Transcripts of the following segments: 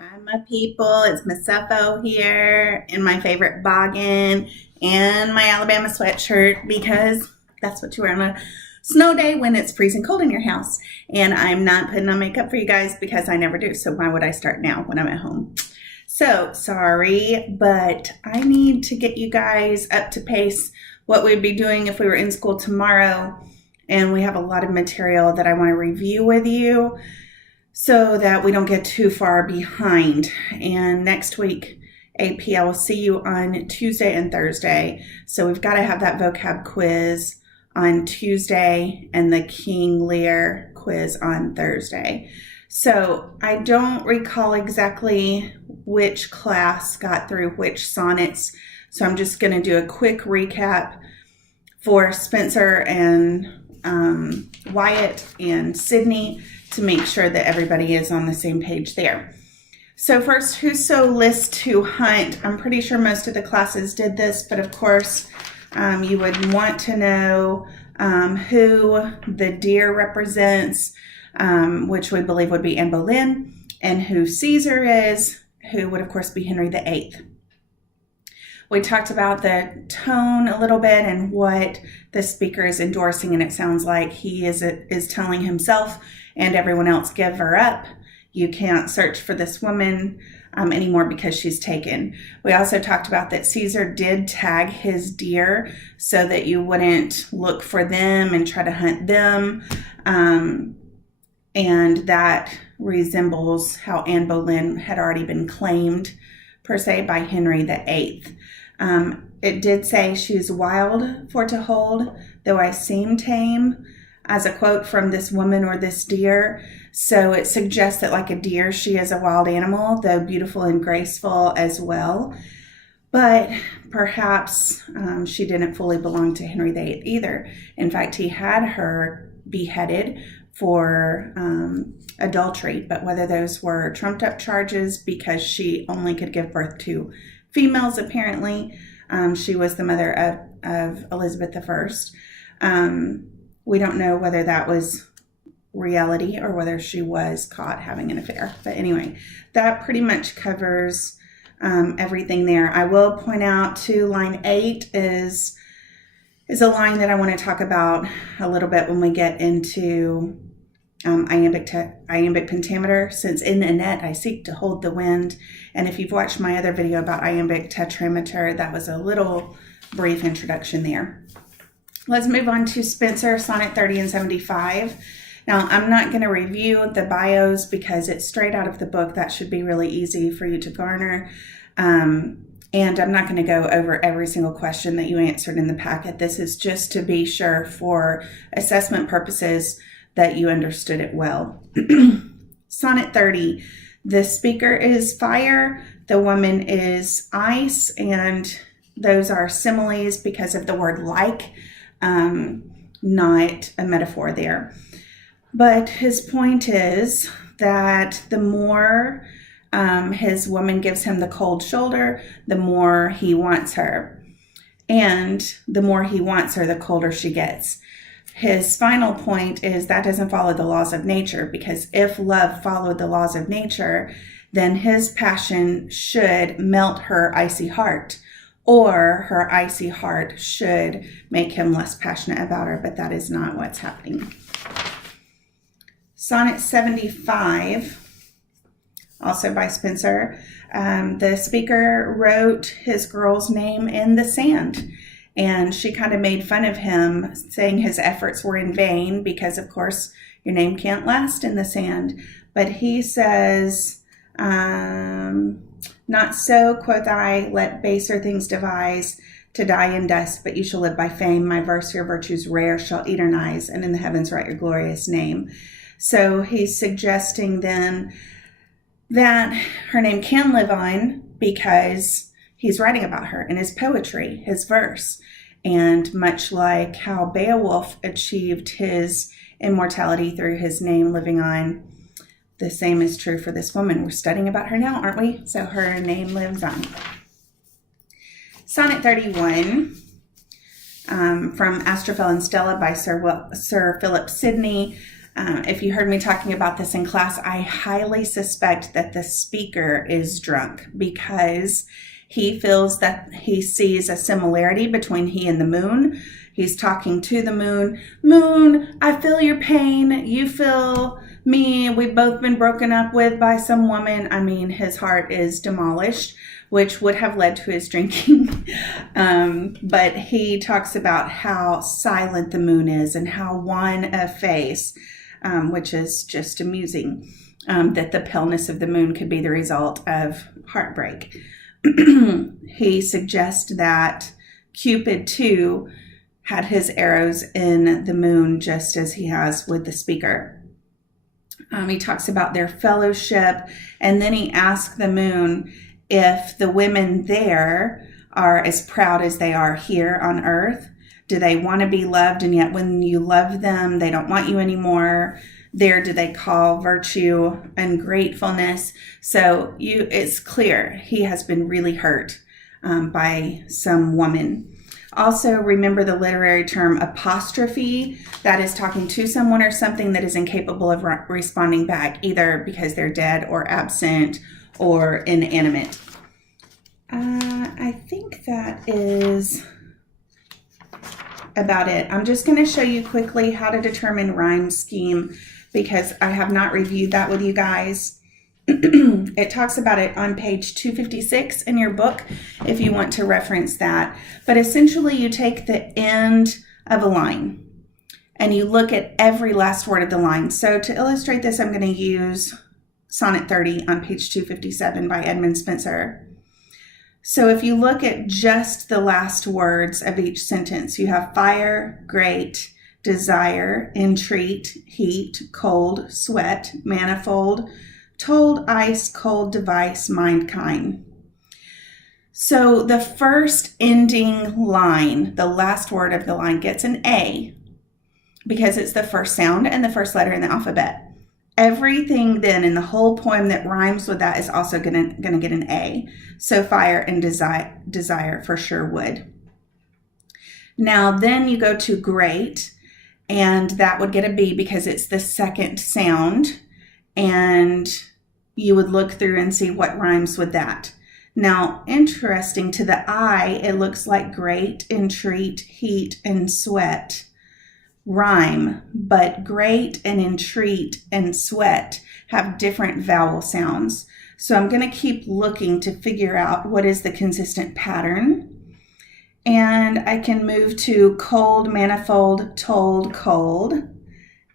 Hi, my people. It's Miss Sufo here in my favorite boggin and my Alabama sweatshirt because that's what you wear on a snow day when it's freezing cold in your house. And I'm not putting on makeup for you guys because I never do. So why would I start now when I'm at home? So sorry, but I need to get you guys up to pace what we'd be doing if we were in school tomorrow. And we have a lot of material that I want to review with you so that we don't get too far behind. And next week, AP, I will see you on Tuesday and Thursday. So we've got to have that vocab quiz on Tuesday and the King Lear quiz on Thursday. So I don't recall exactly which class got through which sonnets. So I'm just going to do a quick recap for Spencer and Wyatt and Sidney to make sure that everybody is on the same page there. So first, whoso lists to hunt. I'm pretty sure most of the classes did this, but of course you would want to know who the deer represents, which we believe would be Anne Boleyn, and who Caesar is, who would of course be Henry VIII. We talked about the tone a little bit and what the speaker is endorsing, and it sounds like he is telling himself and everyone else, give her up. You can't search for this woman anymore because she's taken. We also talked about that Caesar did tag his deer so that you wouldn't look for them and try to hunt them. And that resembles how Anne Boleyn had already been claimed, per se, by Henry VIII. It did say she's wild for to hold, though I seem tame, as a quote from this woman or this deer. So it suggests that like a deer, she is a wild animal, though beautiful and graceful as well. But perhaps she didn't fully belong to Henry VIII either. In fact, he had her beheaded for adultery, but whether those were trumped up charges because she only could give birth to females, apparently. She was the mother of Elizabeth I. We don't know whether that was reality or whether she was caught having an affair. But anyway, that pretty much covers everything there. I will point out to line 8 is a line that I want to talk about a little bit when we get into iambic pentameter. Since in the net I seek to hold the wind. And if you've watched my other video about iambic tetrameter, that was a little brief introduction there. Let's move on to Spencer, Sonnet 30 and 75. Now, I'm not going to review the bios because it's straight out of the book. That should be really easy for you to garner. And I'm not going to go over every single question that you answered in the packet. This is just to be sure for assessment purposes that you understood it well. Sonnet 30. The speaker is fire. The woman is ice. And those are similes because of the word like. Not a metaphor there. But his point is that the more his woman gives him the cold shoulder, the more he wants her. And the more he wants her, the colder she gets. His final point is that doesn't follow the laws of nature, because if love followed the laws of nature, then his passion should melt her icy heart. Or her icy heart should make him less passionate about her, but that is not what's happening. Sonnet 75, also by Spencer. The speaker wrote his girl's name in the sand, and she kind of made fun of him, saying his efforts were in vain because, of course, your name can't last in the sand. But he says, not so, quoth I, let baser things devise to die in dust, but you shall live by fame. My verse, your virtues rare, shall eternize, and in the heavens write your glorious name. So he's suggesting then that her name can live on because he's writing about her in his poetry, his verse. And much like how Beowulf achieved his immortality through his name living on, the same is true for this woman. We're studying about her now, aren't we? So her name lives on. Sonnet 31, from Astrophel and Stella by Sir Philip Sidney. If you heard me talking about this in class, I highly suspect that the speaker is drunk because he feels that he sees a similarity between he and the moon. He's talking to the moon. Moon, I feel your pain. You feel me. We've both been broken up with by some woman. I mean, his heart is demolished, which would have led to his drinking. But he talks about how silent the moon is and how wan of face, which is just amusing, that the paleness of the moon could be the result of heartbreak. He suggests that Cupid, too, had his arrows in the moon just as he has with the speaker. He talks about their fellowship, and then he asks the moon if the women there are as proud as they are here on earth. Do they want to be loved, and yet when you love them, they don't want you anymore? There, do they call virtue and gratefulness? So it's clear he has been really hurt by some woman. Also, remember the literary term apostrophe. That is talking to someone or something that is incapable of responding back, either because they're dead or absent or inanimate. I think that is about it. I'm just going to show you quickly how to determine rhyme scheme because I have not reviewed that with you guys. It talks about it on page 256 in your book if you want to reference that. But essentially you take the end of a line and you look at every last word of the line. So to illustrate this, I'm going to use Sonnet 30 on page 257 by Edmund Spenser. So if you look at just the last words of each sentence, you have fire, great, desire, entreat, heat, cold, sweat, manifold, told, ice, cold, device, mind, kind. So the first ending line, the last word of the line, gets an A because it's the first sound and the first letter in the alphabet. Everything then in the whole poem that rhymes with that is also going to get an A. So fire and desire for sure would. Now then you go to great, and that would get a B because it's the second sound, and you would look through and see what rhymes with that. Now, interesting, to the eye, it looks like great, entreat, heat, and sweat rhyme, but great and entreat and sweat have different vowel sounds. So I'm going to keep looking to figure out what is the consistent pattern. And I can move to cold, manifold, told, cold,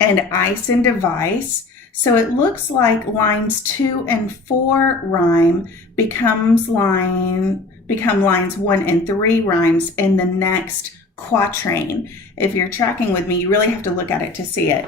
and ice and device. So it looks like lines 2 and 4 rhyme become lines 1 and 3 rhymes in the next quatrain. If you're tracking with me, you really have to look at it to see it.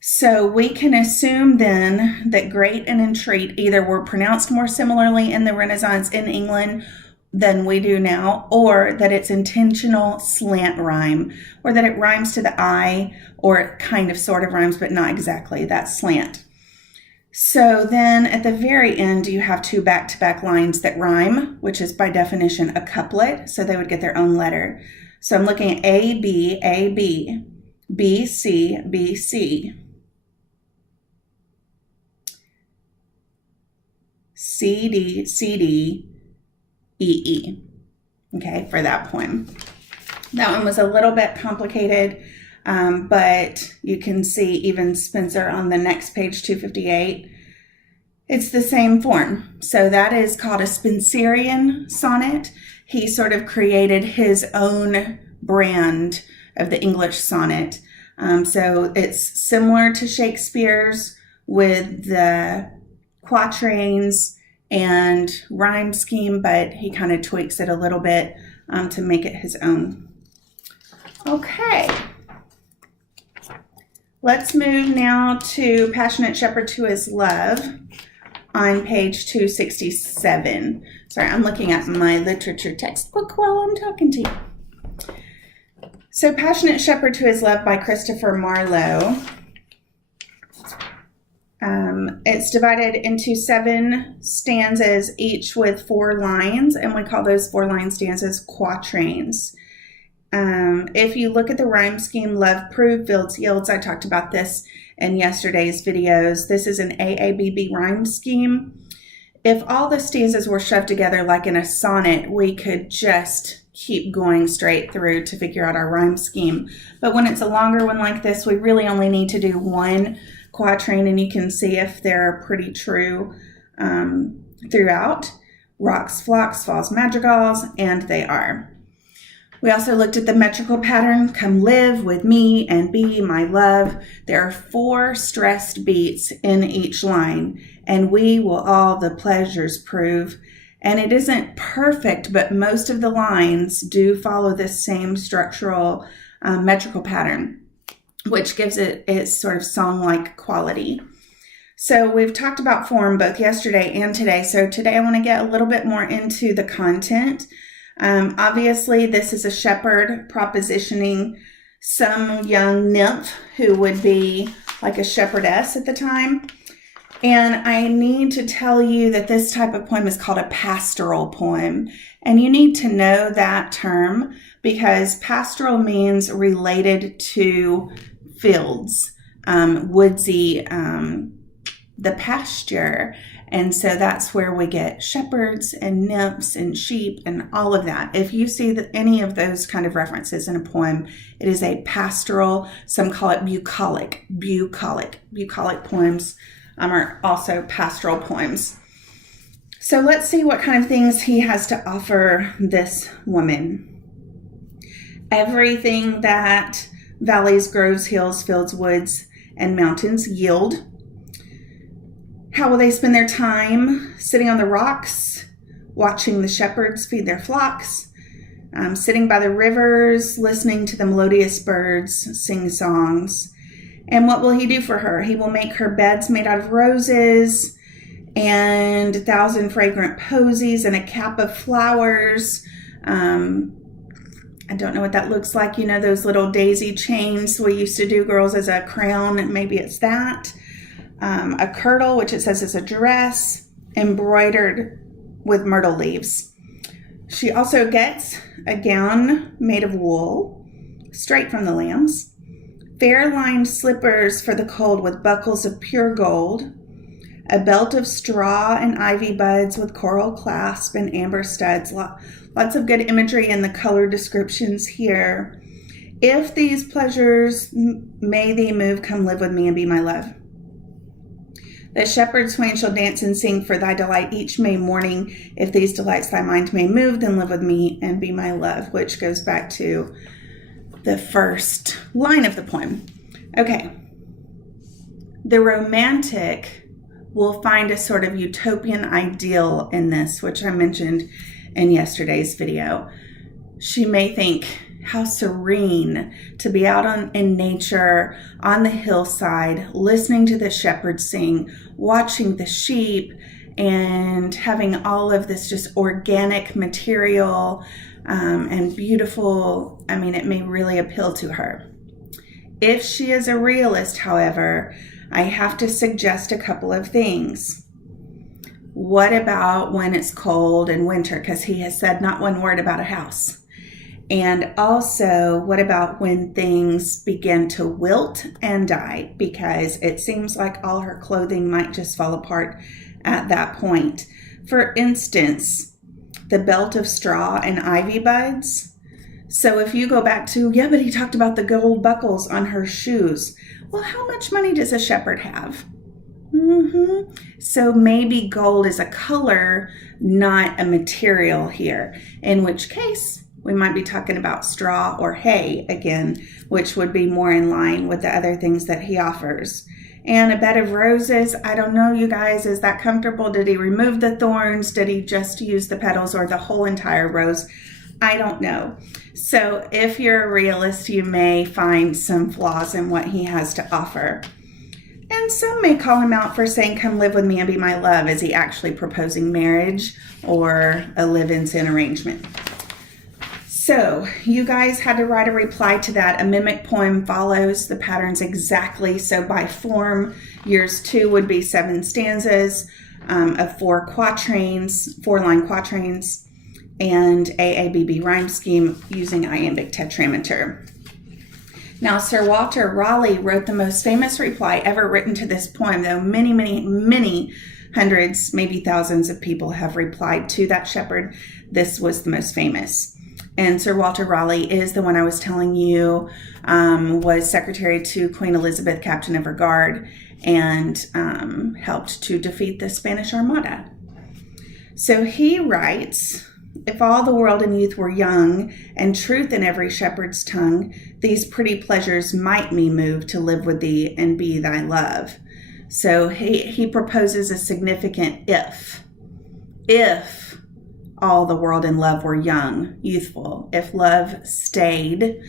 So we can assume then that great and entreat either were pronounced more similarly in the Renaissance in England than we do now, or that it's intentional slant rhyme, or that it rhymes to the I, or it kind of sort of rhymes, but not exactly, that slant. So then at the very end, you have 2 back-to-back lines that rhyme, which is by definition a couplet, so they would get their own letter. So I'm looking at A, B, A, B, B, C, B, C, C, D, C, D, E. Okay, for that poem. That one was a little bit complicated, but you can see even Spenser on the next page, 258. It's the same form. So that is called a Spenserian sonnet. He sort of created his own brand of the English sonnet. So it's similar to Shakespeare's with the quatrains and rhyme scheme, but he kind of tweaks it a little bit to make it his own. Okay. Let's move now to Passionate Shepherd to His Love on page 267. Sorry, I'm looking at my literature textbook while I'm talking to you. So Passionate Shepherd to His Love by Christopher Marlowe. It's divided into 7 stanzas, each with 4 lines, and we call those 4-line stanzas quatrains. If you look at the rhyme scheme, love, prove, fields, yields, I talked about this in yesterday's videos. This is an AABB rhyme scheme. If all the stanzas were shoved together like in a sonnet, we could just keep going straight through to figure out our rhyme scheme. But when it's a longer one like this, we really only need to do one quatrain, and you can see if they're pretty true throughout. Rocks, flocks, falls, madrigals, and they are. We also looked at the metrical pattern. Come live with me and be my love. There are 4 stressed beats in each line, and we will all the pleasures prove. And it isn't perfect, but most of the lines do follow this same structural metrical pattern, which gives it its sort of song-like quality. So we've talked about form both yesterday and today. So today I want to get a little bit more into the content. Obviously, this is a shepherd propositioning some young nymph who would be like a shepherdess at the time. And I need to tell you that this type of poem is called a pastoral poem. And you need to know that term because pastoral means related to fields, woodsy, the pasture. And so that's where we get shepherds and nymphs and sheep and all of that. If you see any of those kind of references in a poem, it is a pastoral. Some call it bucolic. Bucolic poems are also pastoral poems. So let's see what kind of things he has to offer this woman. Everything that valleys, groves, hills, fields, woods, and mountains yield. How will they spend their time? Sitting on the rocks, watching the shepherds feed their flocks, sitting by the rivers, listening to the melodious birds sing songs. And what will he do for her? He will make her beds made out of roses and 1,000 fragrant posies and a cap of flowers. I don't know what that looks like. You know, those little daisy chains we used to do, girls, as a crown. Maybe it's that. A kirtle, which it says is a dress, embroidered with myrtle leaves. She also gets a gown made of wool, straight from the lambs, fair-lined slippers for the cold with buckles of pure gold, a belt of straw and ivy buds with coral clasp and amber studs. Lots of good imagery in the color descriptions here. If these pleasures may thee move, come live with me and be my love. The shepherds twain shall dance and sing for thy delight each May morning. If these delights thy mind may move, then live with me and be my love, which goes back to the first line of the poem. Okay. The romantic will find a sort of utopian ideal in this, which I mentioned in yesterday's video. She may think, how serene to be out in nature, on the hillside, listening to the shepherds sing, watching the sheep, and having all of this just organic material and beautiful. I mean, it may really appeal to her. If she is a realist, however, I have to suggest a couple of things. What about when it's cold and winter? Because he has said not one word about a house. And also, what about when things begin to wilt and die? Because it seems like all her clothing might just fall apart at that point. For instance, the belt of straw and ivy buds. So if you go back to, yeah, but he talked about the gold buckles on her shoes. Well, how much money does a shepherd have? So maybe gold is a color, not a material here. In which case, we might be talking about straw or hay again, which would be more in line with the other things that he offers. And a bed of roses, I don't know, you guys, is that comfortable? Did he remove the thorns? Did he just use the petals or the whole entire rose? I don't know. So if you're a realist, you may find some flaws in what he has to offer. And some may call him out for saying, come live with me and be my love. Is he actually proposing marriage or a live-in sin arrangement? So you guys had to write a reply to that. A mimic poem follows the patterns exactly. So by form, yours 2 would be 7 stanzas of 4 quatrains, 4-line quatrains, and AABB rhyme scheme using iambic tetrameter. Now, Sir Walter Raleigh wrote the most famous reply ever written to this poem, though many, many, many hundreds, maybe thousands of people have replied to that shepherd. This was the most famous. And Sir Walter Raleigh is the one I was telling you was secretary to Queen Elizabeth, captain of her guard, and helped to defeat the Spanish Armada. So he writes, if all the world and youth were young, and truth in every shepherd's tongue, these pretty pleasures might me move to live with thee and be thy love. So he proposes a significant if. If all the world and love were young, youthful, if love stayed,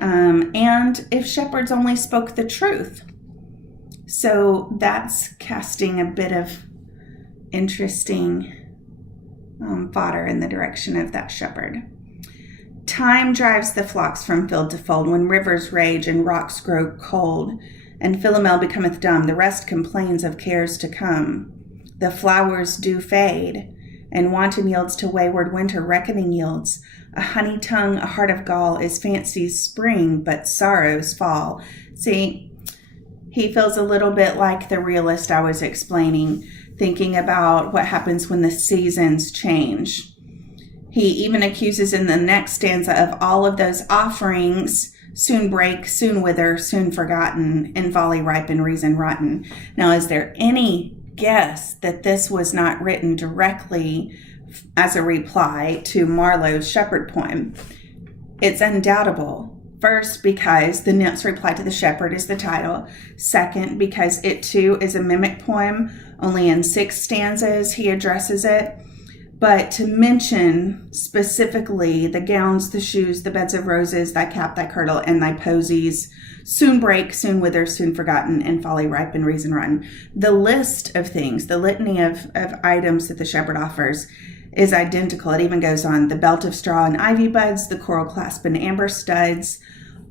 and if shepherds only spoke the truth. So that's casting a bit of interesting fodder in the direction of that shepherd. Time drives the flocks from field to fold, when rivers rage and rocks grow cold, and Philomel becometh dumb, the rest complains of cares to come. The flowers do fade, and wanton yields to wayward winter reckoning yields. A honey tongue, a heart of gall, is fancy's spring, but sorrow's fall. See, he feels a little bit like the realist I was explaining, thinking about what happens when the seasons change. He even accuses in the next stanza of all of those offerings soon break, soon wither, soon forgotten, in folly ripen, reason rotten. Now, is there any guess that this was not written directly as a reply to Marlowe's shepherd poem? It's undoubtable. First, because the nymph's reply to the shepherd is the title. Second, because it too is a mimic poem. Only in 6 stanzas he addresses it. But to mention specifically the gowns, the shoes, the beds of roses, thy cap, thy kirtle, and thy posies, soon break, soon wither, soon forgotten, and folly ripen, reason rotten. The list of things, the litany of items that the shepherd offers is identical. It even goes on: the belt of straw and ivy buds, the coral clasp and amber studs.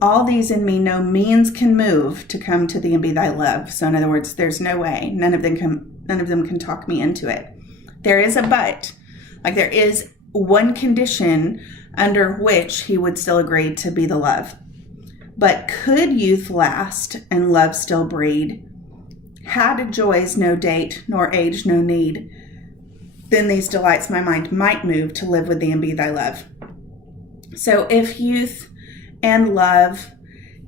All these in me no means can move to come to thee and be thy love. So in other words, there's no way. None of them can talk me into it. There is a but. Like, there is one condition under which he would still agree to be the love. But could youth last and love still breed? Had joys no date, nor age no need, then these delights my mind might move to live with thee and be thy love. So if youth and love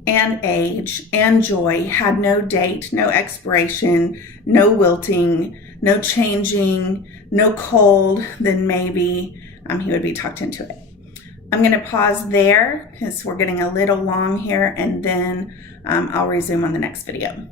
and age and joy had no date, no expiration, no wilting, no changing, no cold, then maybe he would be talked into it. I'm going to pause there because we're getting a little long here, and then I'll resume on the next video.